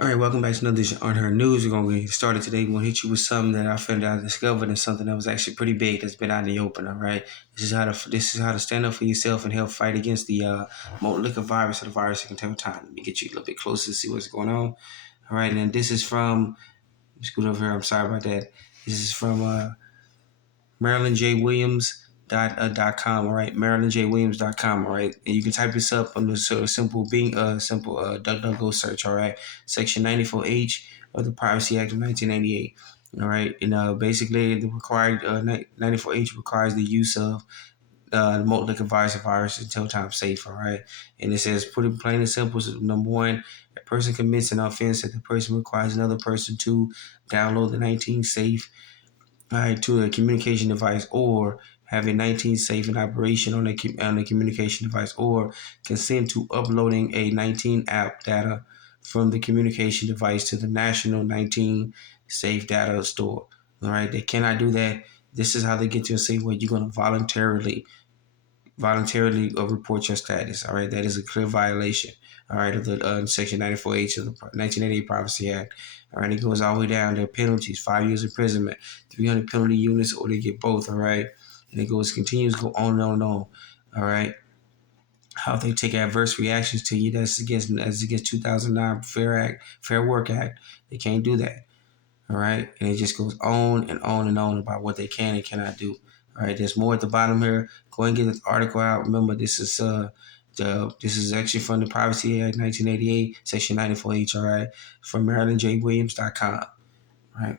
All right, welcome back to another edition on her news. We're gonna get started today. We're gonna hit you with something that I found out, discovered, and something that was actually pretty big that's been out in the open. All right, this is how to stand up for yourself and help fight against the malt liquor virus or the virus that can tell time. Let me get you a little bit closer to see what's going on. All right, and this is from. Scoot over here. I'm sorry about that. This is from Marilyn J. Williams. Dot com, all right, marilynjwilliams.com, all right, and you can type this up on the sort of simple DuckDuckGo search, all right, section 94H of the Privacy Act of 1998, all right, and basically the required 94H requires the use of the multi virus until time safe, all right, and it says put it plain and simple. So number one, a person commits an offense that the person requires another person to download the 19 safe to a communication device or have a 19 safe in operation on a communication device or consent to uploading a 19 app data from the communication device to the national 19 safe data store. All right, they cannot do that. This is how they get to a safe where you're going to voluntarily report your status. All right, that is a clear violation. All right, of the Section 94H of the 1988 Privacy Act. All right, it goes all the way down. There are penalties: 5 years imprisonment, 300 penalty units, or they get both. All right, and it continues, go on and on and on. All right, how they take adverse reactions to you. That's against 2009 Fair Work Act. They can't do that. All right, and it just goes on and on and on about what they can and cannot do. All right, there's more at the bottom here. Go and get this article out. Remember, this is actually from the Privacy Act 1988, Section 94H. All right, from MarilynJWilliams.com. All right.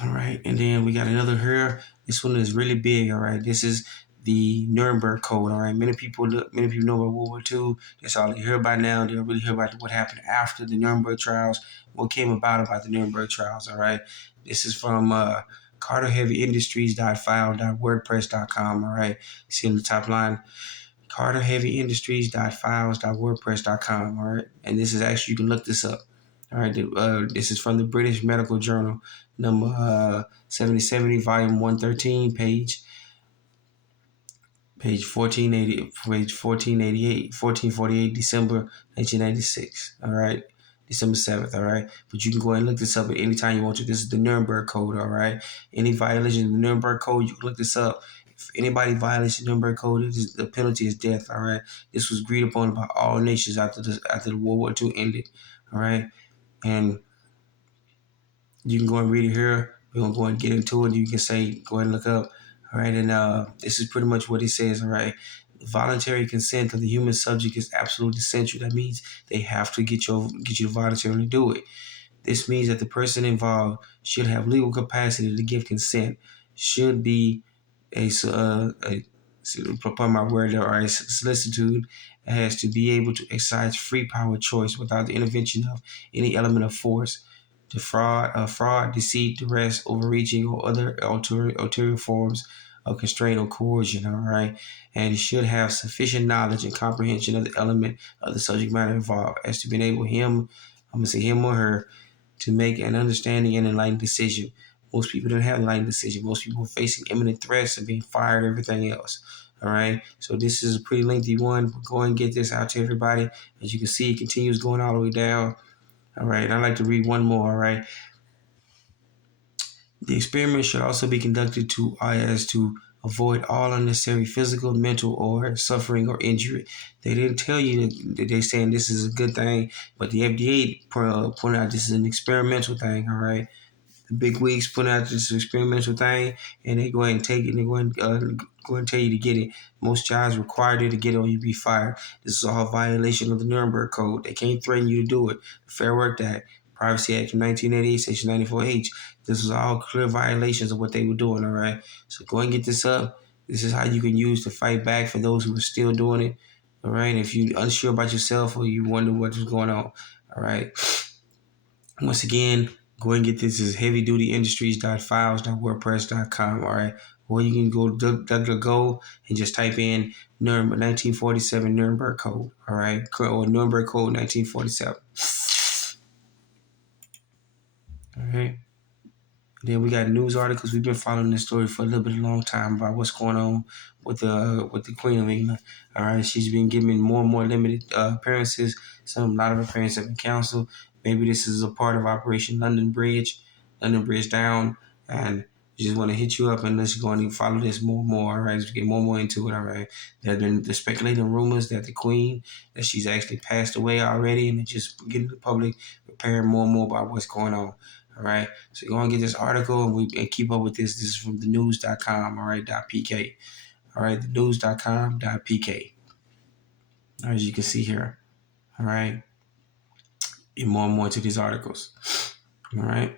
All right, and then we got another here. This one is really big. All right, this is the Nuremberg Code. All right, many people know about World War II. That's all they hear about now. They don't really hear about what happened after the Nuremberg trials. What came about the Nuremberg trials. All right, this is from CarterHeavyIndustries.file.wordpress.com. All right, see in the top line. CarterHeavyIndustries.files.wordpress.com. All right, and this is actually, you can look this up. All right, this is from the British Medical Journal, number 7070, volume 113, page 1448, December 1996. All right, December 7th. All right, but you can go ahead and look this up at any time you want to. This is the Nuremberg Code. All right, any violation of the Nuremberg Code, you can look this up. If anybody violates the Nuremberg Code, the penalty is death. All right, this was agreed upon by all nations after the World War II ended. All right, and you can go and read it here. We're gonna go and get into it. You can go ahead and look up. All right, and this is pretty much what it says. All right, voluntary consent of the human subject is absolutely essential. That means they have to get you to voluntarily do it. This means that the person involved should have legal capacity to give consent. Should be upon my word, or a solicitude has to be able to exercise free power of choice without the intervention of any element of force, fraud, deceit, duress, overreaching, or other ulterior forms of constraint or coercion. All right, and it should have sufficient knowledge and comprehension of the element of the subject matter involved as to enable him, I'm gonna say him or her, to make an understanding and enlightened decision. Most people don't have an enlightened decision. Most people are facing imminent threats of being fired, everything else. All right, so this is a pretty lengthy one, but go and get this out to everybody. As you can see, it continues going all the way down. All right, I'd like to read one more. All right. The experiment should also be conducted as to avoid all unnecessary physical, mental, or suffering or injury. They didn't tell you that they're saying this is a good thing, but the FDA pointed out this is an experimental thing. All right, the big wigs put out this experimental thing, and they go ahead and take it, and they go ahead and tell you to get it. Most jobs require you to get it or you be fired. This is all a violation of the Nuremberg Code. They can't threaten you to do it. The Fair Work Act, Privacy Act of 1988, Section 94H. This was all clear violations of what they were doing, all right? So go and get this up. This is how you can use to fight back for those who are still doing it, all right? If you're unsure about yourself or you wonder what's going on, all right? Once again, go and get this. Is heavydutyindustries.files.wordpress.com. All right. Or you can go to DuckDuckGo and just type in 1947 Nuremberg Code. All right. Or Nuremberg Code 1947. All right. Then we got news articles. We've been following this story for a little bit of a long time about what's going on with the Queen of England. All right, she's been giving more and more limited appearances. A lot of appearances have been canceled. Maybe this is a part of Operation London Bridge Down, and just want to hit you up and let's go and follow this more and more. All right, let's get more and more into it. All right, there's been the speculating rumors that the Queen that she's actually passed away already, and it's just getting the public preparing more and more about what's going on. All right. So you're going to get this article and keep up with this. This is from thenews.com, all right, .pk. All right, thenews.com.pk. As you can see here, all right, and more to these articles. All right.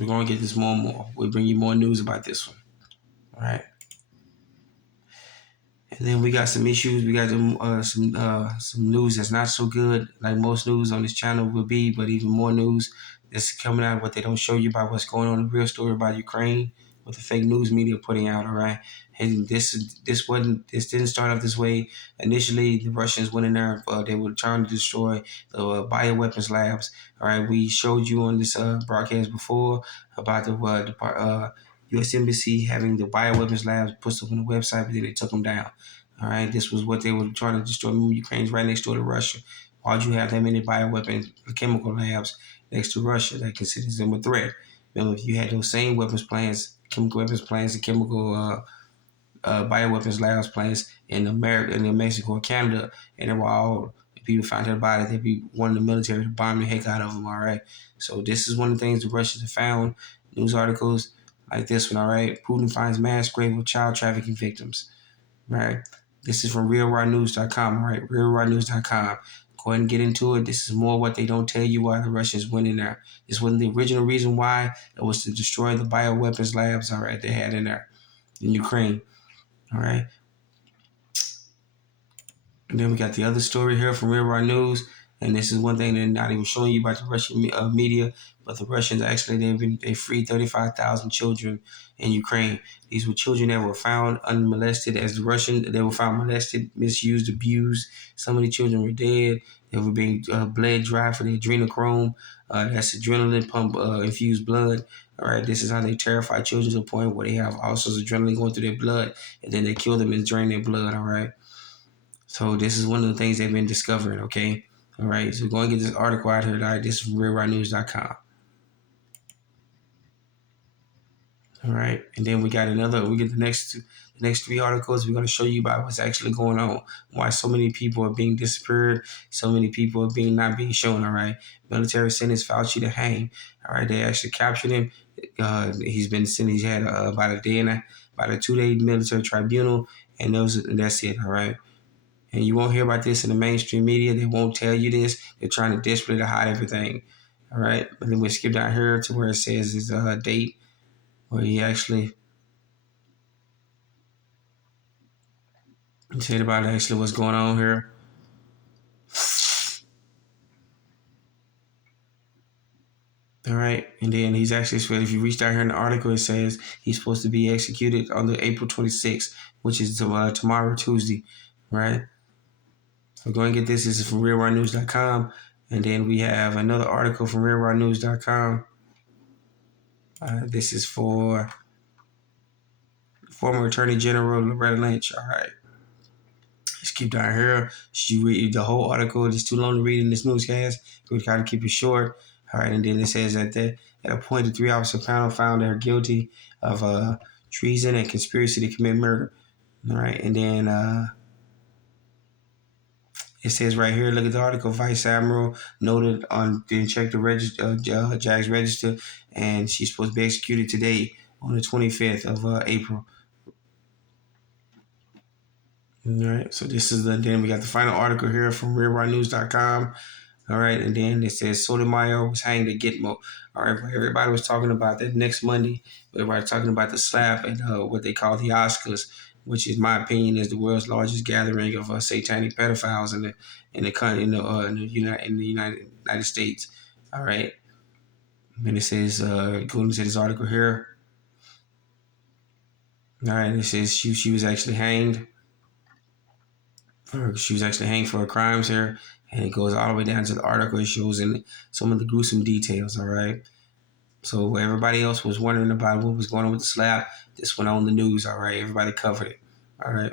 We're going to get this more and more. We'll bring you more news about this one. All right. And then we got some issues. We got some news that's not so good, like most news on this channel will be, but even more news that's coming out what they don't show you about what's going on, the real story about Ukraine, what the fake news media putting out. All right, and this didn't start off this way. Initially, the Russians went in there. They were trying to destroy the bioweapons labs. All right, we showed you on this broadcast before about the U.S. Embassy having the bioweapons labs put up on the website, but then they took them down. All right, this was what they were trying to destroy. Ukraine's right next door to Russia. Why'd you have that many bioweapons, chemical labs next to Russia that considers them a threat? Remember, if you had those same weapons plants, chemical weapons plants, and chemical bioweapons labs plants in America, in Mexico, or Canada, and they were all, if people found their body, they'd be wanting the military to bomb the heck out of them. All right, so this is one of the things the Russians have found. News articles like this one. All right, Putin finds mass grave of child trafficking victims. Right. This is from realraw.news.com, all right? realraw.news.com. Go ahead and get into it. This is more what they don't tell you why the Russians went in there. This wasn't the original reason why. It was to destroy the bioweapons labs, all right, they had in there in Ukraine, all right? And then we got the other story here from Real Raw News. And this is one thing they're not even showing you about the Russian media, but the Russians actually they freed 35,000 children in Ukraine. These were children that were found unmolested as the Russian. They were found molested, misused, abused. Some of the children were dead. They were being bled dry for the adrenochrome. That's adrenaline pump infused blood. All right, this is how they terrify children to the point where they have all sorts of adrenaline going through their blood, and then they kill them and drain their blood. All right. So this is one of the things they've been discovering, okay? All right, so go and get this article out here. All right, this is from realraw.news.com. All right, and then we get the next three articles. We're going to show you about what's actually going on, why so many people are being disappeared, so many people are not being shown. All right, military sentenced Fauci to hang. All right, they actually captured him. He's been sentenced. He had about a 2-day military tribunal, and that's it. All right. And you won't hear about this in the mainstream media. They won't tell you this. They're trying to desperately hide everything. All right. But then we skip down here to where it says his date, where he actually said about actually what's going on here. All right. And then he's actually, if you reach down here in the article, it says he's supposed to be executed on the April 26th, which is tomorrow, Tuesday. Right. So go and get this. This is from realraw.news.com. And then we have another article from realraw.news.com. This is for former Attorney General Loretta Lynch. All right. Let's keep down here. Should you read the whole article? It's too long to read in this newscast. We try to keep it short. All right. And then it says that at a point, the 3-officer panel found they're guilty of treason and conspiracy to commit murder. All right. And then it says right here, look at the article. Vice Admiral noted on didn't check the register, JAG's register, and she's supposed to be executed today on the 25th of April. All right, so then we got the final article here from realraw.news.com. All right, and then it says Sotomayor was hanged at Gitmo. All right, everybody was talking about that next Monday. Everybody talking about the slap at what they call the Oscars, which, in my opinion, is the world's largest gathering of satanic pedophiles in the United States. All right, and it says going to this article here. All right, it says she was actually hanged. She was actually hanged for her crimes here, and it goes all the way down to the article. It shows in some of the gruesome details. All right. So everybody else was wondering about what was going on with the slap. This went on the news, all right? Everybody covered it, all right?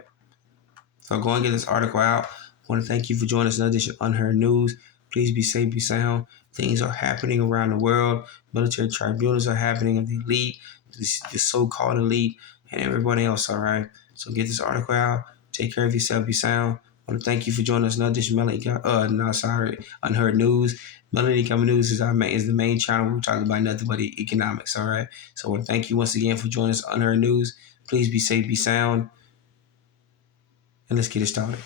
So go and get this article out. I want to thank you for joining us in another edition of Unheard News. Please be safe, be sound. Things are happening around the world. Military tribunals are happening of the elite, the so-called elite, and everybody else, all right? So get this article out. Take care of yourself, be sound. I want to thank you for joining us in another edition of Unheard News. Melody Coming News is the main channel. We're talking about nothing but economics, all right? So I want to thank you once again for joining us on Unheard News. Please be safe, be sound, and let's get it started.